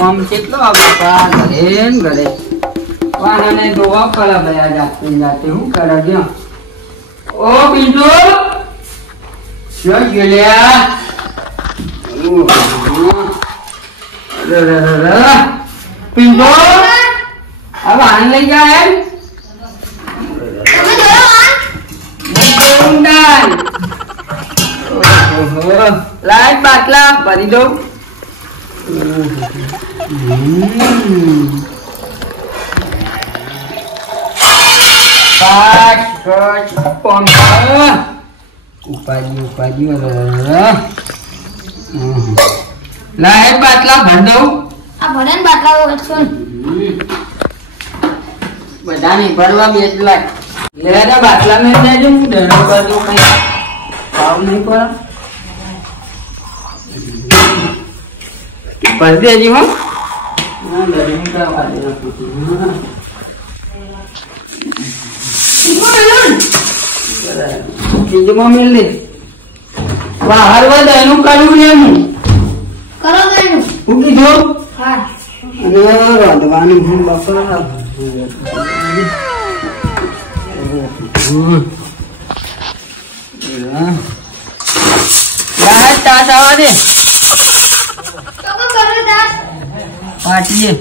આમ કેટલો બાપા ઘરે ને ઘરે વાહને ધોવા પડે બધા જાતે જાતે શું કરે ગયો ઓ બીજો શું ગયેલા પિંડો આ વાહન લઈ જાય લાઈટ બાટલા ભરી દઉં ઉપાજી લાઈટ બાટલા ભરી દઉં આ ભરે ને બાટલા બધા નહીં ભરવા 2 લાખ લે બાટલા મેં જાય હું ડરો કરજો કઈ ભાવ નહીં પડે ભર દેજી હો બીજું મિલ લે બહાર વધે એનું કરવું ને એનું કરો એનું હું કીધું હા અને રાંધવાનું હું બપોર તાસ આવા દે પાટીએ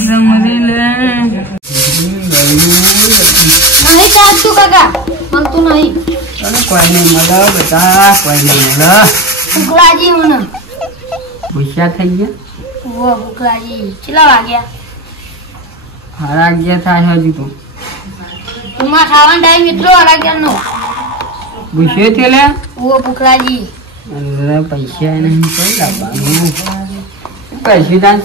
સમજી લે નહીં ચાલતું કાકા મળતું નહીં કોઈ નહીં મળે બધા કોઈ નહીં મળે ભૂખલાજી મને ભૂસ્યા થઈ ગયા ભૂખલાજી કેટલા વાગ્યા 11:30 થાય હજુ તો તમારા ખાવાનો ટાઈમ એટલો 11:30 ભૂસ્યો છે લે ભૂખલાજી પૈસા નહીં કોઈ લાવવાનું કશું તાન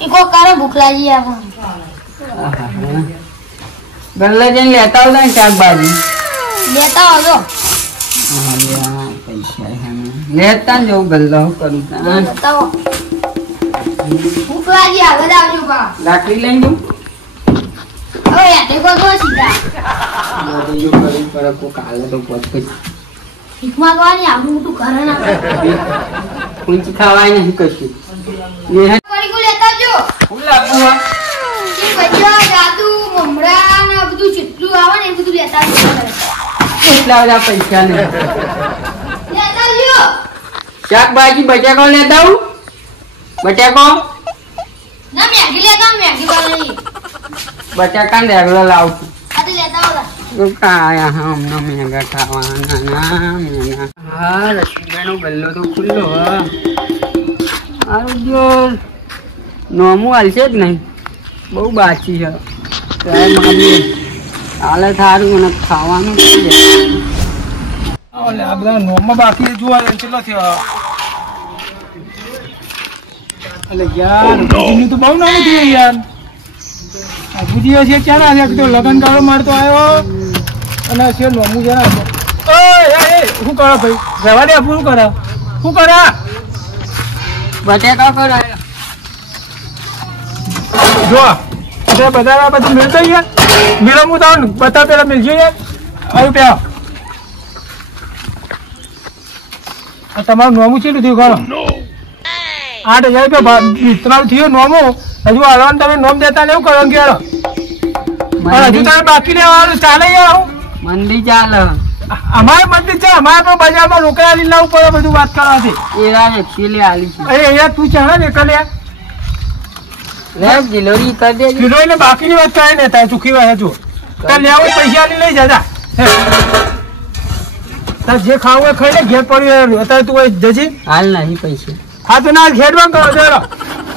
ઈકો કરો ભૂખલાજી આપણને ગલ્લે જઈને લેતા આવતા ને શાકભાજી લેતા આવજો પૈસા લેતા જવું ગલ્લો કરું ભૂખલાજી આગળ આવજો બા લાકડી લઈ જઉં હવે યાદ કરો સીધા કાલે તો પછી શીખમાં ગવાની આપણું મોટું ઘર ના ઊંચી ખાવાય નહીં કશું લેતા આવજો હું લાગુ ભજીયા જાદુ મમરા ને બધું જેટલું આવે ને એ બધું લેતા આવજો કેટલા બધા પૈસા ને લેતા આવજો શાકભાજી બટાકો લેતા આવું બટાકો ના મેગી લેતા મેગી બનાવી બટાકા ને રેગલો લાવું આ તો લેતા આવલા કાયા હમણાં મેગા ખાવાના ના મેગા હા રસગુલ્લાનો ગલ્લો તો ખુલ્લો હા જો નોમું હાલશે જ નહીં બહુ બાકી છે હાલે સારું અને ખાવાનું આ બધા નોમમાં બાકી જોવા કેટલો થયો એટલે યાર ભુજીનું તો બહુ નાનું થયું યાર આ ભુજીઓ છે ક્યાં ના તો લગન ગાળો મારતો આવ્યો અને છે નોમું છે શું કરો ભાઈ રવા દે શું કરો શું કરો બટાકા કરાય જો બધા બધું મિલતો યાર મિલો હું તો બતા પેલા મિલજો યાર આવ્યું પ્યા તમારું નોમું છે થયું કરો 8,000 રૂપિયા વિતરણ થયું નોમું હજુ હાલવાનું તમે નોમ દેતા ને એવું કરવાનું કે હજુ તમે બાકી લેવાનું ચાલે યાર મંદી ચાલે અમારે મંદિર છે અમારે પણ બજારમાં રોકડા લઈ લાવવું પડે બધું વાત કરવાથી એકચુઅલી આલી છે અરે યાર તું ચાલે ને કલે લે જિલોરી કરી દે કિલો ને બાકીની વાત કરે ને તારે ચૂકી વાત હજુ તાર લેવું પૈસા લઈ જતા તાર જે ખાવું હોય ખાઈ લે ઘેર પડ્યું અત્યારે તું જજી હાલ નહીં પૈસા હા તો ના ઘેડવા કરો ચાલો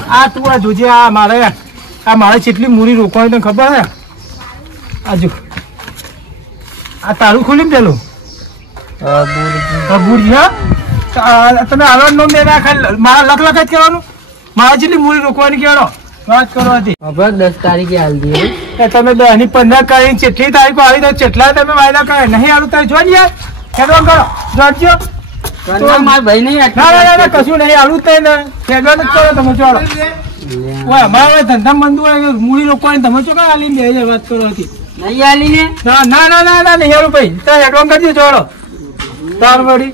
આ તું આ જોજે આ મારે જેટલી મૂડી રોકવાની તને ખબર હે આજુ આ તારું ખોલી પેલું બુરજી હા તમે હાલવાનું નોમ દે મારા લખ લખ જ કહેવાનું મારે જેટલી મૂડી રોકવાની કહેવાનો વાત કરવાથી હવે 10 તારીખે હાલ દે તમે 10 ની 15 કરીને જેટલી તારીખો આવી તો જેટલા તમે વાયદા કરે નહીં આવું તારે જોઈ યાર ખેડવા કરો જોડજો મારા ભાઈ નહીં ના કશું નહીં આવું જ ને ખેડવા જ કરો તમે ચોડો અમારા ધંધા બંધુ હોય મૂડી રોકવાની તમે શું કઈ આલી 2000 વાત કરવાથી નહીં આલી ને ના નહીં યાર ભાઈ તારે એડવાન્સ કરજો ચોડો તાર વળી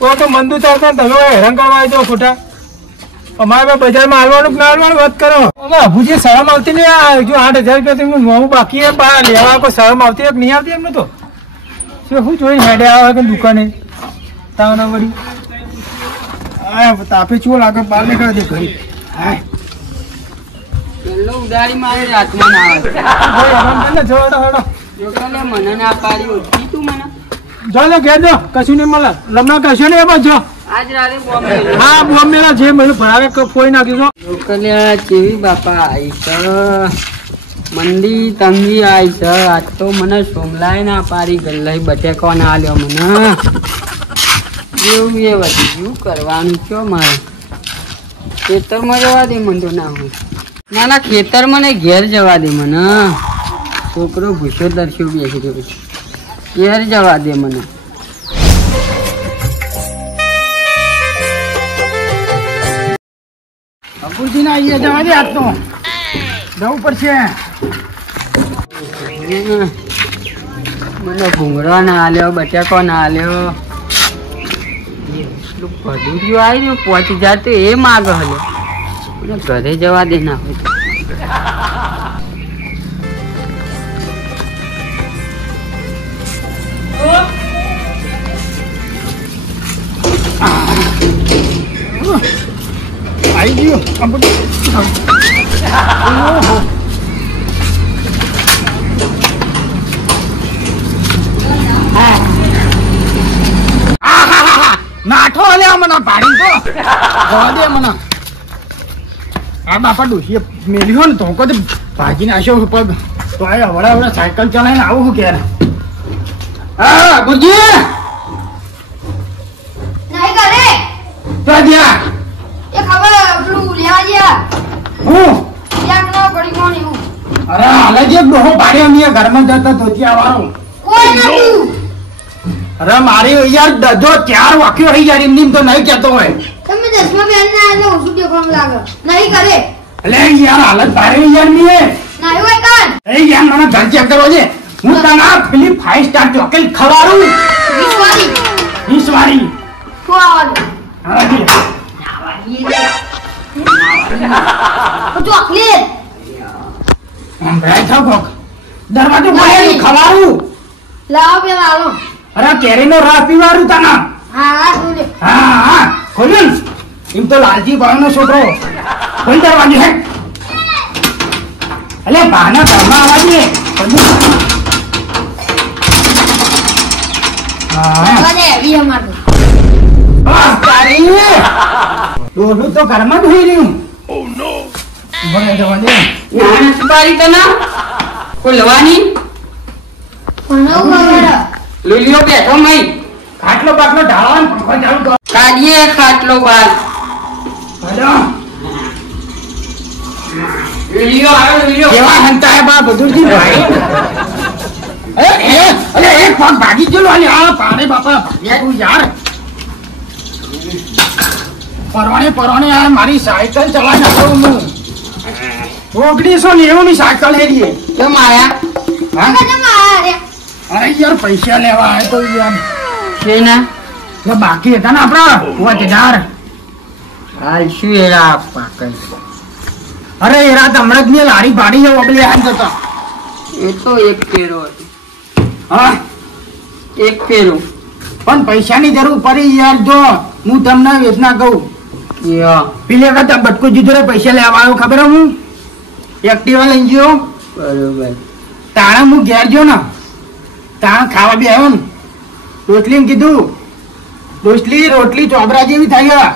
તો મંદુ ચાલતા તમે હેરાન કરવા આવ્યો ખોટા અમારે બજારમાં હાલવાનું કે ના હાલવાનું વાત કરો હવે અભુજી શરમ આવતી નહીં જો 8,000 રૂપિયા તમને મોંઘું બાકી લેવા કોઈ શરમ આવતી નહીં આવતી એમને તો શું જોઈ હેડે આવે કે દુકાને તાવના વળી તાપે ચો લાગે બહાર નીકળે દે ઘરી પેલો ઉડાડી મારે રાતમાં ના આવે મને ના પાડી ઓછી તું મને જો લે ઘેર જો કશું નહીં મળે લમણા કશું નહીં એમાં જો આજ રાતે બોમ્બે હા બોમ્બેલા જે મને ભરાવે ફોઈ નાખ્યું છો લોકલ્યા ચેવી બાપા આવી છે મંદી તંગી આવી છે આજ તો મને સોમલાય ના પાડી ગલ્લાઈ બટેકો ના આલ્યો મને જેવું એ વધી ગયું કરવાનું છો મારે ખેતરમાં જવા દે મને તો ના હોય ના ના ખેતરમાં ને ઘેર જવા દે મને છોકરો ભૂસો દર્શ્યો બેસી ગયો પછી ઘેર જવા દે મને અબુજી ના અહીંયા જવા દે આજ તો જવું પડશે મને ભૂંગળો ના આલ્યો બટાકો ના આલ્યો એટલું ભદુરિયું આવી રહ્યું પહોંચી જાય તો એ માગ હલ્યો મને ઘરે જવા દે ના હોય આવી ગયો નાઠો લે મને પાડી તો જવા દે મને આ બાપા ડોસીએ મેલ્યો ને તો કદી ભાગીને આશો પગ તો આ વડા સાયકલ ચલાવીને આવું કે હા ગુરજી નહીં કરે તો જ્યાં એ ખબર પેલું લેવા ગયા હું ક્યાંક ન પડી કોણ એવું અરે હાલે જે ડોહો પાડ્યો ને ઘરમાં જતો ધોતિયા વાળો કોઈ નતું અરે મારી યાર દજો 4 વાક્યો રહી યાર એમની તો નહીં કહેતો હોય તમે 10મા બેન ના એટલે ઓછું દેખાવાનું લાગે નહીં કરે એટલે યાર હાલત ભારે યાર ની નહીં હોય કાન એ યાર મને ઘર ચેક કરો છે હું તને પેલી 5 સ્ટાર ચોકલેટ ખવાડું 20 વાળી ખવાવાનું હા જી ચોકલેટ ભરાય થાવ કોક દરવાજો ખોલે ખવાડું લાવો પેલા હાલો અરે કેરીનો રસ પીવાડું તને હા બોલે હા ખોલ્યું એમ તો લાલજી ભાઈનો છોકરો ખોલ દરવાજો હે અલે બાના ઘરમાં આવવા દે હા બને એવી અમારું બસ તારી ડોલું તો ઘરમાં જ હોઈ રહ્યું ઓ નો બને જવા દે નાના સુપારી તો ના ખોલવાની ભણવું ખબર લુલિયો બેઠો મઈ ખાટલો બાટલો ઢાળવાનો પંખો ચાલુ કર કાઢીએ ખાટલો બાર હેલો લુલિયો આવે લુલિયો કેવા હંતા હે બા બધું જી ભાઈ અરે એક પગ ભાગી ગયો અલે આ પાડે બાપા ભાગ્યા તું યાર પરવાણે આ મારી સાયકલ ચલાવી નાખું હું 1990 ની સાયકલ હેરી કેમ આયા હા મારે અરે યાર પૈસા લેવા આવે તો યાર છે ના એટલે બાકી હતા ને આપડા 5000 હાલ શું એરા આપવા કઈ અરે એરા હમણાં જ મેં લારી ભાડી છે ઓબલે આન જતા એ તો એક ફેરો હતો હા એક ફેરો પણ પૈસાની જરૂર પડી યાર જો હું તમને વેચના કહું યો પેલે વખત બટકું જીધો પૈસા લેવા આવ્યો ખબર હે હું એક્ટિવા લઈ ગયો બરોબર તાણે હું ઘેર ગયો ને તાણે ખાવા બી આવ્યો ને રોટલી કીધું રોટલી ચોબરા જેવી થઈ ગયા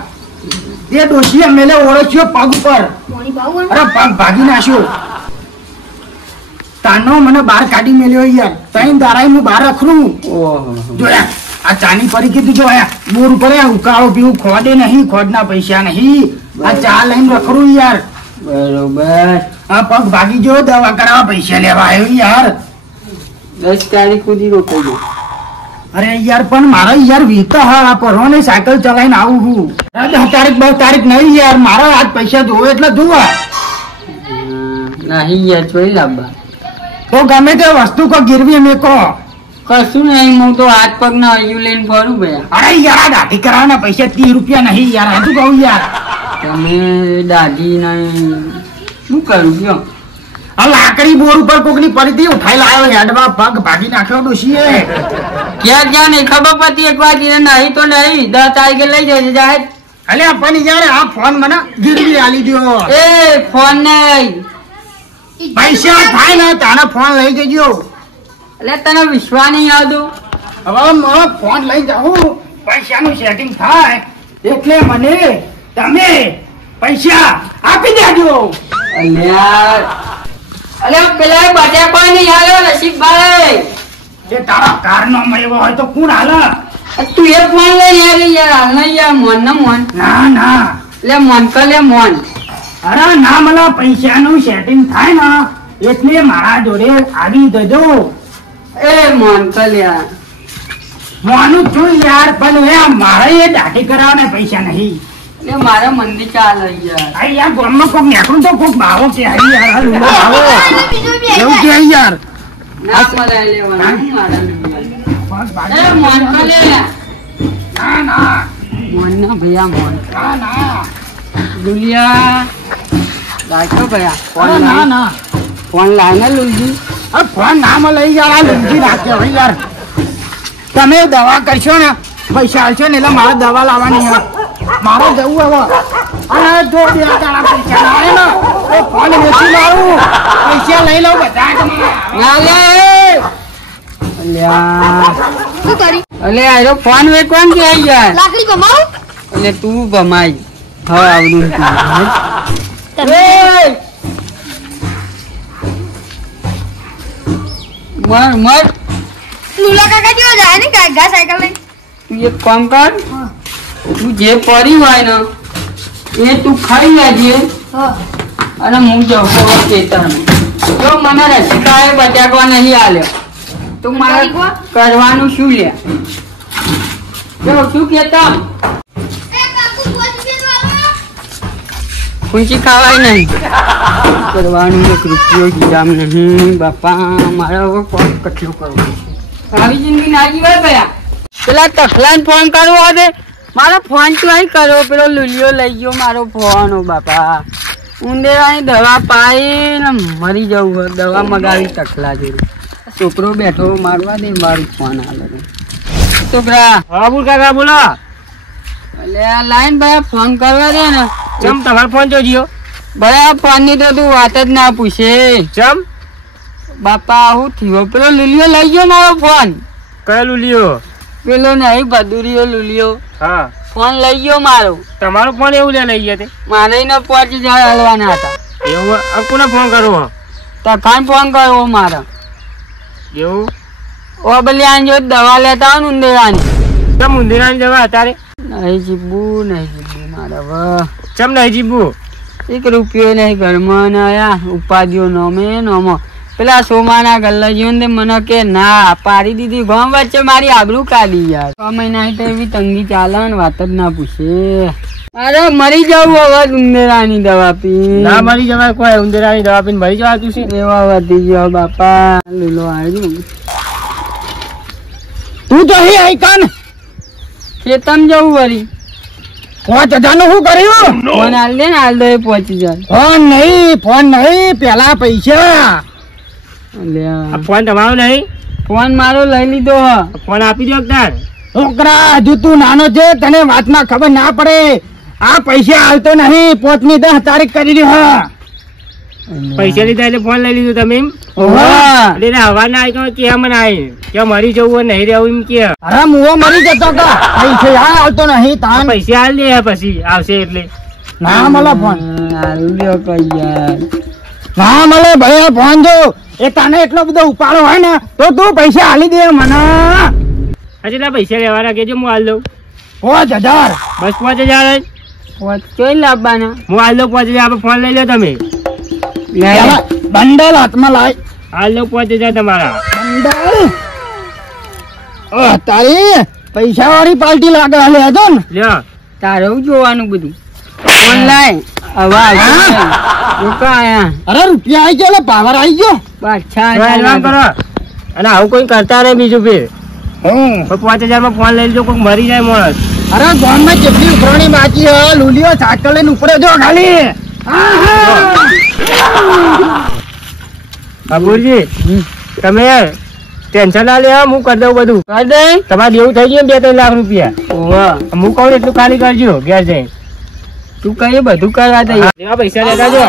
એ ડોશીએ મેલે ઓળખ્યો પગ ઉપર પાણી પાવું અરે પગ ભાગી નાખ્યો તાનો મને બહાર કાઢી મેલ્યો યાર તઈ દારાઈ હું બહાર રખડું ઓહો જોયા આ ચાની પરી કીધું જો આયા બોર ઉપર ઉકાળો પીવું ખોડે નહીં ખોડના પૈસા નહીં આ ચા લઈને રખડું યાર બરોબર આ પગ ભાગી ગયો દવા કરાવવા પૈસા લેવા આવ્યો યાર 10 તારીખ સુધી રોકાઈ ગયો અરે યાર પણ મારા યાર વીતા હા પરવાને સાયકલ ચલાવીને આવું હું 10 તારીખ 12 તારીખ નહીં યાર મારા આજ પૈસા જોવે એટલે જોવા નહીં યાર જોઈ લાવવા તો ગમે તે વસ્તુ કો ગીરવી મેકો કશું નહીં, હું તો હાથ પગ ના હૈયું લઈને ફરું ભયા. અરે યાર આ દાઢી કરાવવાના પૈસા 30 રૂપિયા નહીં યાર, આ શું કહું યાર. તમે દાઢી નહીં શું કરું કયો? આ લાકડી બોર ઉપર કોકની પડી હતી, ઉઠાઈ લાવ્યો હેડમાં પગ ભાગી નાખ્યો ડોશીએ. ક્યાં ક્યાં નહીં ખબર પડતી, એક વાર નહીં તો નહીં 10 તારીખે લઈ જશે જાહેર. અલ્યા પણ યાર આ ફોન મને ગીરવી આલી દ્યો. એ ફોન નહીં, પૈસા થાય ને તારા ફોન લઈ જજો. એટલે તને વિશ્વાસ નહીં આવતો? હવે મારો ફોન લઈ જાઉં, પૈસાનું સેટિંગ થાય એટલે મને તમે પૈસા આપી દેજો. અલ્યા પેલા બટાકા નહીં આવ્યો નસીબભાઈ. એ તારા કારનો મળ્યો હોય તો કોણ હાલ? તું એ ફોન લઈ યાર હાલ નહીં યાર. મોન ને મોન ના ના લે મોન કર લે મોન. અરે ના મને પૈસાનું સેટિંગ થાય ને એટલે મારા જોડે આવી જજો. એ મોન કર યાર. મોનું છું યાર, પણ એ મારે એ દાઢી કરાવવાના પૈસા નહીં. એટલે મારે મંદિર ચાલે યાર. આ યાર ગામમાં કોક નીકળું તો કોક ભાવો કે યાર આ લુલો ભાવો એવું કે યાર. ના મળે લેવાનું મારા એ મોન કર લે. ના ના મોન ના ભૈયા મોન. ના ના દુલિયા રાખો ભૈયા ફોન ના લાય. ના ફોન લાય ને લુલજી. આ ફોન નામ લઈ યાર, આ લુંજી રાખજો ભાઈ યાર. તમે દવા કરશો ને પૈસા આવશે ને એટલે મારે દવા લાવવાની યાર. મારે જવું હવે. અને જો 2 દાડા પૈસા લાવે ને તો ફોન વેચી લાવું, પૈસા લઈ લઉં બધા તમારા. ના લે અલ્યા શું કરી અલે આરો ફોન વેચવાનું કે આઈ યાર. લાકડી કમાવું એટલે તું ભમાઈ હવે આવડું તું તમે મર મર. લુલા કાકા જેવા જાય ને ગા સાયકલ લઈને. તું એક કામ કર, તું જે પડી હોય ને એ તું ખાઈ લેજે હા અને હું જઉં ખેતરમાં. જો મને રસિકાએ બટાકવા નહીં આલ્યો તો મારે કરવાનું શું લે? જો શું કેતા ખુંચી ખાવાય નહીં, કરવાનું 1 રૂપિયો જીરામ નહીં. બાપા મારે હવે કોણ કઠલું કરવું છે? આવી જિંદગી ના જીવાય ગયા. પેલા તખલાને ફોન કરવો છે મારો ફોન તો અહીં કરો. પેલો લુલિયો લઈ ગયો મારો ફોન. ઓ બાપા ઉંદેરાની દવા પાઈને મરી જવું હોય. દવા મગાવી તખલા જોડે. છોકરો બેઠો મારવા દે મારું ફોન આવે. છોકરા હા બોલ કાકા બોલો. એટલે આ લાઈન ભાઈ ફોન કરવા દે ને. ચમ તમારો ફોન જોજો. બરાબર ફોન ની તો તું વાત જ ના પૂછે. ચમ બાપા હું થયો? પેલો લુલિયો લઈ ગયો મારો ફોન. કયો લુલિયો? પેલો નહીં ભદુરીયો લુલિયો હા ફોન લઈ ગયો મારો. તમારો ફોન એવું લઈ ગયા તે? મારે ને 5000 હલવાના હતા. એવું કોને ફોન કરવો? તખાન ફોન કરવો મારે. એવું ઓ બલી આંજો દવા લેતા આવો ને ઉંદેરાની. ચમ ઉંદેરાની દવા અત્યારે નહીં જીબુ મારે હવે. ચમ નહીં જીબુ? 1 રૂપિયો નહીં ઘરમાં ને આયા ઉપાધિઓ નોમે નોમો. પેલા સોમાના ગલ્લાજીઓ ને મને કે ના પાડી દીધી ગામ વચ્ચે મારી આબરૂ કાઢી યાર. 6 મહિના તો એવી તંગી ચાલે ને વાત જ ના પૂછે. મારે મરી જવું હવે ઉંદેરાની દવા પી. ના મરી જવાય કોઈ, ઉંદેરાની દવા પીને મરી જવા તું છે? એવા વધી ગયો બાપા. લીલો આવ્યું તું તો હે આઈકાન ખેતમ જવું વળી. 5000 નું શું કર્યું? ફોન હાલ દે ને હાલ દે 5000. ફોન નહીં પેલા પૈસા. અલ્યા ફોન તમારો નહીં? ફોન મારો લઈ લીધો હ. ફોન આપી દો તાર. છોકરા હજુ તું નાનો છે, તને વાતમાં ખબર ના પડે. આ પૈસા હાલતો નહીં, 5 ની 10 તારીખ કરી રહ્યો. પૈસા લીધા એટલે ફોન લઈ લીધો તમે? હવા ના આવી કે મને આવી કે મરી જવું નહીં રહેવું એમ કે. અરે મુવો મરી જતો પૈસા હાલતો નહીં. તાન પૈસા હાલ દે પછી આવશે એટલે. ના મળે ફોન. લ્યો કઈ યાર ના મળે ભાઈ ફોન. જો એ તને એટલો બધો ઉપાડો હોય ને તો તું પૈસા હાલી દે મને. હજી પૈસા લેવાના કેજો, હું હાલ દઉં. 5000 બસ 5000 કઈ લાવવાના? હું હાલ દઉં 5000. આપણે ફોન લઈ લો તમે. બંડલ હાથમાં લાય. હાલ દઉં 5000 તમારા. બંડલ તારી પૈસા વાળી પાર્ટી લાગે. હાલે હતો ને લ્યો તારે જોવાનું બધું. ફોન લાય અવાજ રોકા આયા. અરે રૂપિયા આવી ગયો, પાવર આવી ગયો. બાદશાહ કરો અને આવું કોઈ કરતા નહીં બીજું ફેર. હું 5000 માં ફોન લઈ લેજો, કોઈ મરી જાય માણસ. અરે ગામમાં કેટલી ઉઘરાણી બાકી હે, લુલિયો સાયકલ લઈને ઉપડે જો ખાલી. બાબુજી તમે ટેન્શન ના લે, હું કરી દઉં બધું. કર દે. તમારે જેવું થઈ ગયું 2-3 લાખ રૂપિયા. ઓવા હું કહું એટલું ખાલી કરજો ઘેર જઈને. તું કઈ બધું કરવા દે. એવા પૈસા લેતા જો.